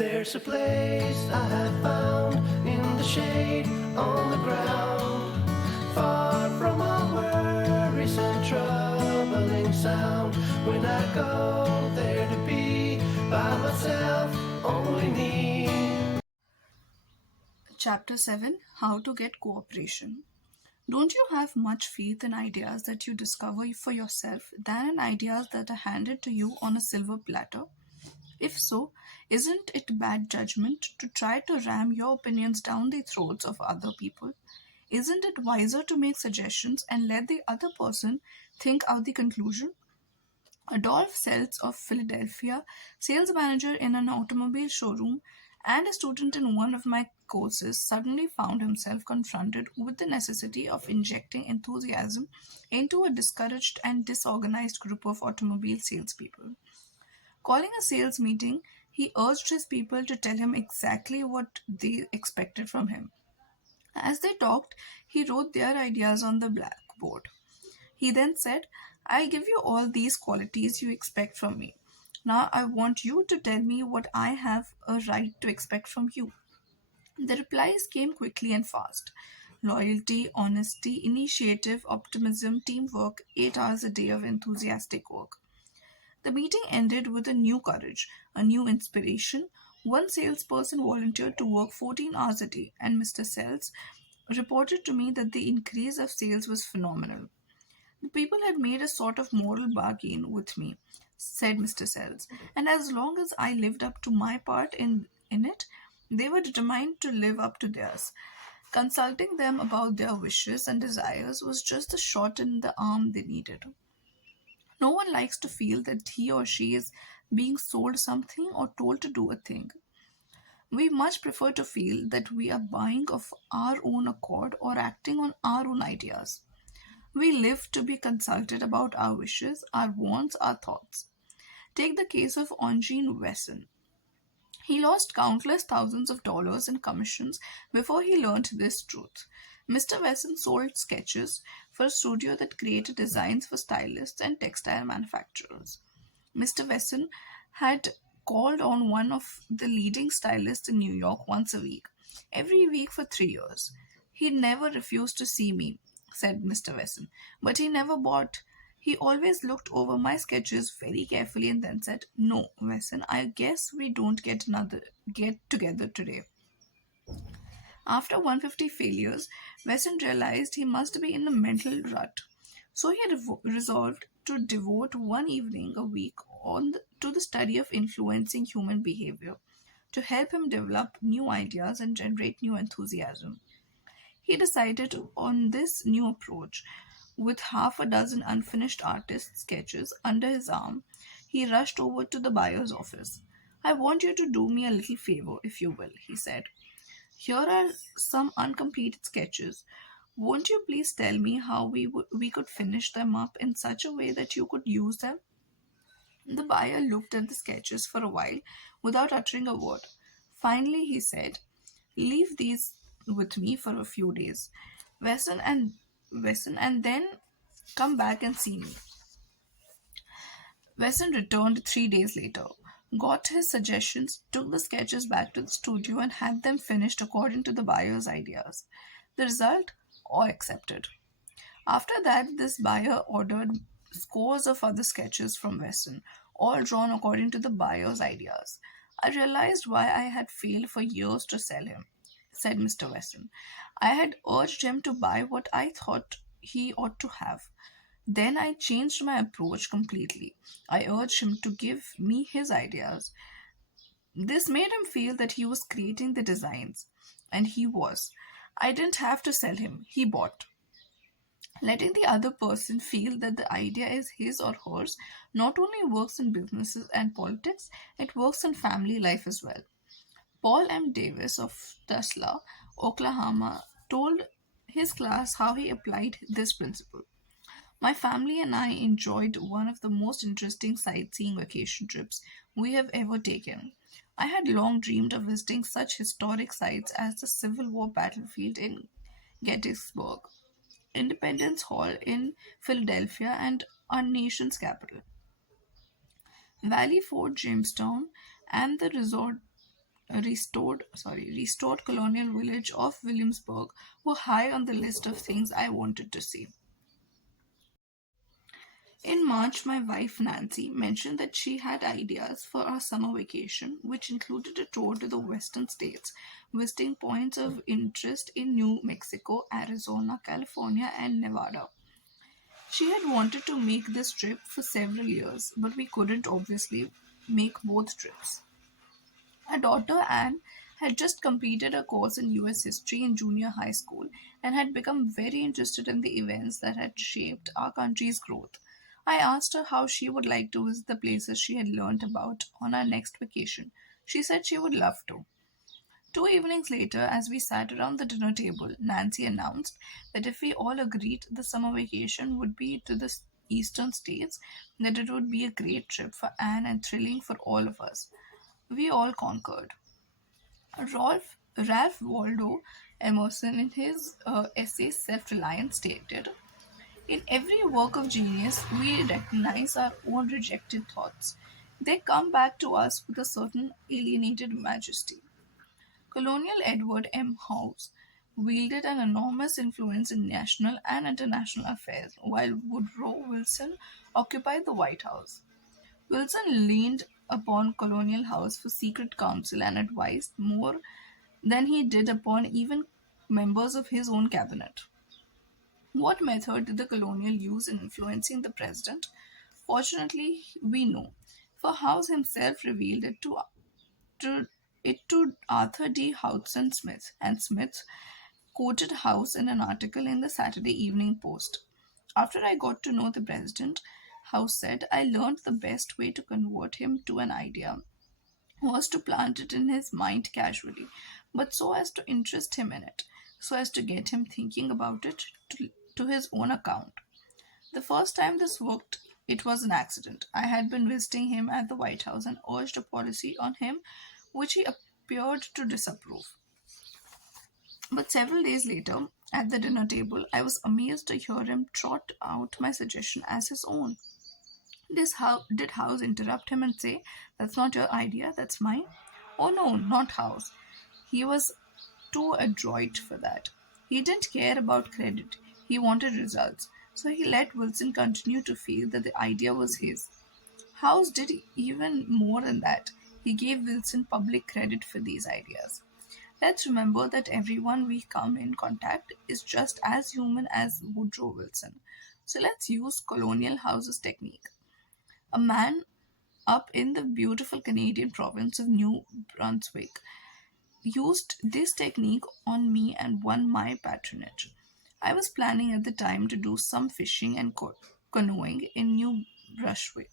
There's a place I have found in the shade on the ground, far from all worries and troubling sound. When I go there to be by myself, only me. Chapter 7: How to Get Cooperation. Don't you have much faith in ideas that you discover for yourself than in ideas that are handed to you on a silver platter? If so, isn't it bad judgment to try to ram your opinions down the throats of other people? Isn't it wiser to make suggestions and let the other person think out the conclusion? Adolph Seltz of Philadelphia, sales manager in an automobile showroom and a student in one of my courses, suddenly found himself confronted with the necessity of injecting enthusiasm into a discouraged and disorganized group of automobile salespeople. Calling a sales meeting, he urged his people to tell him exactly what they expected from him. As they talked, he wrote their ideas on the blackboard. He then said, "I'll give you all these qualities you expect from me. Now I want you to tell me what I have a right to expect from you." The replies came quickly and fast: loyalty, honesty, initiative, optimism, teamwork, 8 hours a day of enthusiastic work. The meeting ended with a new courage, a new inspiration. One salesperson volunteered to work 14 hours a day, and Mr. Sells reported to me that the increase of sales was phenomenal. "The people had made a sort of moral bargain with me," said Mr. Sells, "and as long as I lived up to my part in it, they were determined to live up to theirs. Consulting them about their wishes and desires was just the shot in the arm they needed." No one likes to feel that he or she is being sold something or told to do a thing. We much prefer to feel that we are buying of our own accord or acting on our own ideas. We live to be consulted about our wishes, our wants, our thoughts. Take the case of Eugene Wesson. He lost countless thousands of dollars in commissions before he learned this truth. Mr. Wesson sold sketches for a studio that created designs for stylists and textile manufacturers. Mr. Wesson had called on one of the leading stylists in New York once a week, every week for 3 years. "He never refused to see me," said Mr. Wesson, "but he never bought. He always looked over my sketches very carefully and then said, 'No, Wesson, I guess we don't get together today.'" After 150 failures, Wesson realized he must be in a mental rut. So he resolved to devote one evening a week to the study of influencing human behavior, to help him develop new ideas and generate new enthusiasm. He decided on this new approach. With half a dozen unfinished artist sketches under his arm, he rushed over to the buyer's office. "I want you to do me a little favor, if you will," he said. "Here are some uncompleted sketches. Won't you please tell me how we could finish them up in such a way that you could use them?" The buyer looked at the sketches for a while without uttering a word. Finally, he said, "Leave these with me for a few days, Wesson, and then come back and see me." Wesson returned 3 days later, got his suggestions, took the sketches back to the studio, and had them finished according to the buyer's ideas. The result? All accepted. After that, this buyer ordered scores of other sketches from Wesson, all drawn according to the buyer's ideas. "I realized why I had failed for years to sell him," said Mr. Wesson. "I had urged him to buy what I thought he ought to have. Then I changed my approach completely. I urged him to give me his ideas. This made him feel that he was creating the designs, and he was. I didn't have to sell him, he bought." Letting the other person feel that the idea is his or hers not only works in businesses and politics, it works in family life as well. Paul M. Davis of Tulsa, Oklahoma, told his class how he applied this principle. "My family and I enjoyed one of the most interesting sightseeing vacation trips we have ever taken. I had long dreamed of visiting such historic sites as the Civil War battlefield in Gettysburg, Independence Hall in Philadelphia, and our nation's capital, Valley Fort, Jamestown, and the resort restored colonial village of Williamsburg were high on the list of things I wanted to see. In March, my wife Nancy mentioned that she had ideas for our summer vacation, which included a tour to the western states, visiting points of interest in New Mexico, Arizona, California, and Nevada. She had wanted to make this trip for several years, but we couldn't obviously make both trips. Our daughter Anne had just completed a course in US history in junior high school and had become very interested in the events that had shaped our country's growth. I asked her how she would like to visit the places she had learned about on our next vacation. She said she would love to. 2 evenings later, as we sat around the dinner table, Nancy announced that if we all agreed the summer vacation would be to the eastern states, that it would be a great trip for Anne and thrilling for all of us. We all concurred. Ralph Waldo Emerson, in his essay Self Reliance, stated, in every work of genius, we recognize our own rejected thoughts. They come back to us with a certain alienated majesty. Colonial Edward M. House wielded an enormous influence in national and international affairs, while Woodrow Wilson occupied the White House. Wilson leaned upon Colonial House for secret counsel and advised more than he did upon even members of his own cabinet. What method did the colonial use in influencing the president? Fortunately, we know, for House himself revealed to to Arthur D. Hudson Smith, and Smith quoted House in an article in the Saturday Evening Post. After I got to know the president, House said, I learned the best way to convert him to an idea was to plant it in his mind casually, but so as to interest him in it, so as to get him thinking about it to his own account. The first time this worked, it was an accident. I had been visiting him at the White House and urged a policy on him which he appeared to disapprove. But several days later, at the dinner table, I was amazed to hear him trot out my suggestion as his own. Did House interrupt him and say, that's not your idea, that's mine? Oh no, not House. He was too adroit for that. He didn't care about credit, he wanted results. So he let Wilson continue to feel that the idea was his. House did even more than that. He gave Wilson public credit for these ideas. Let's remember that everyone we come in contact is just as human as Woodrow Wilson. So let's use Colonial House's technique. A man up in the beautiful Canadian province of New Brunswick used this technique on me and won my patronage. I was planning at the time to do some fishing and canoeing in Brunswick.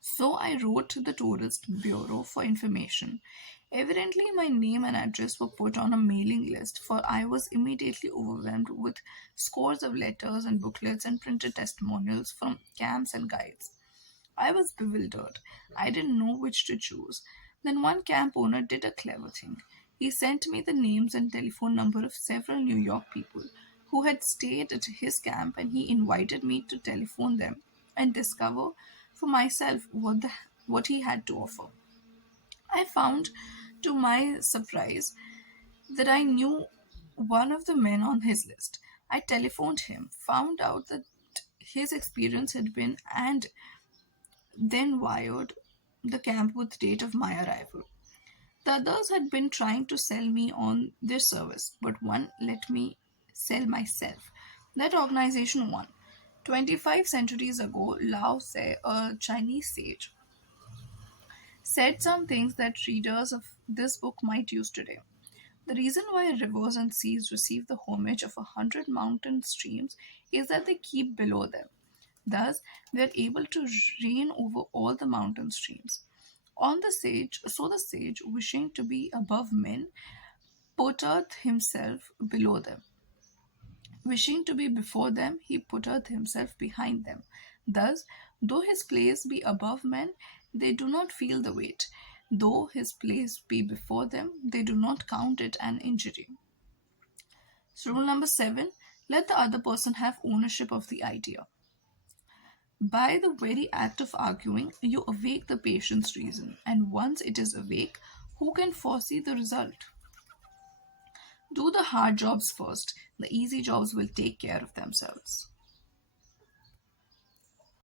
So I wrote to the tourist bureau for information. Evidently, my name and address were put on a mailing list, for I was immediately overwhelmed with scores of letters and booklets and printed testimonials from camps and guides. I was bewildered. I didn't know which to choose. Then one camp owner did a clever thing. He sent me the names and telephone number of several New York people who had stayed at his camp, and he invited me to telephone them and discover for myself what he had to offer. I found, to my surprise, that I knew one of the men on his list. I telephoned him, found out that his experience had been, and then wired the camp with date of my arrival. The others had been trying to sell me on their service, but one let me sell myself. That organization won. 25 centuries ago, Lao Tse, a Chinese sage, said some things that readers of this book might use today. The reason why rivers and seas receive the homage of 100 mountain streams is that they keep below them. Thus, they are able to reign over all the mountain streams. The sage, wishing to be above men, puttereth himself below them. Wishing to be before them, he putteth himself behind them. Thus, though his place be above men, they do not feel the weight. Though his place be before them, they do not count it an injury. So, rule number 7, let the other person have ownership of the idea. By the very act of arguing, you awake the patient's reason, and once it is awake, who can foresee the result? Do the hard jobs first, the easy jobs will take care of themselves.